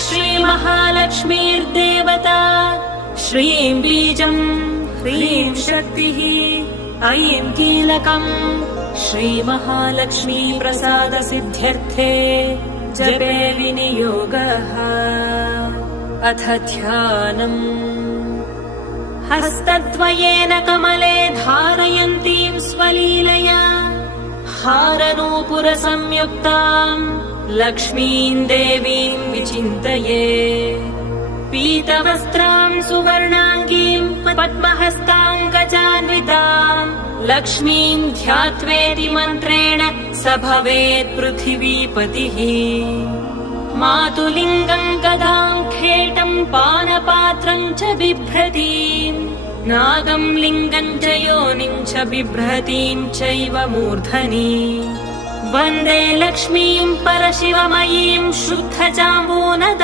श्रीमहालक्ष्मीर्देवता श्रीं बीजम् ह्रीं शक्तिः ऐं कीलकम् श्रीमहालक्ष्मी प्रसादसिद्ध्यर्थे जपे विनियोगः। अथ ध्यानम्। हस्तद्वयेन कमले धारयन्तीं स्वलीलया हारनूपुरसंयुक्ताम् लक्ष्मीम् देवीम् विचिन्तये। पीतवस्त्राम् सुवर्णाङ्गीम् पद्महस्ताङ्गजान्विताम् लक्ष्मीम् ध्यात्वेति मन्त्रेण स भवेत् पृथिवीपतिः। मातुलिङ्गम् गदाम् खेटम् पानपात्रम् च बिभ्रतीम् नागम् लिङ्गम् च योनिम् च बिभ्रतीम् चैव मूर्धनि। वन्दे लक्ष्मीम् परशिवमयीम् शुद्धजाम्बूनद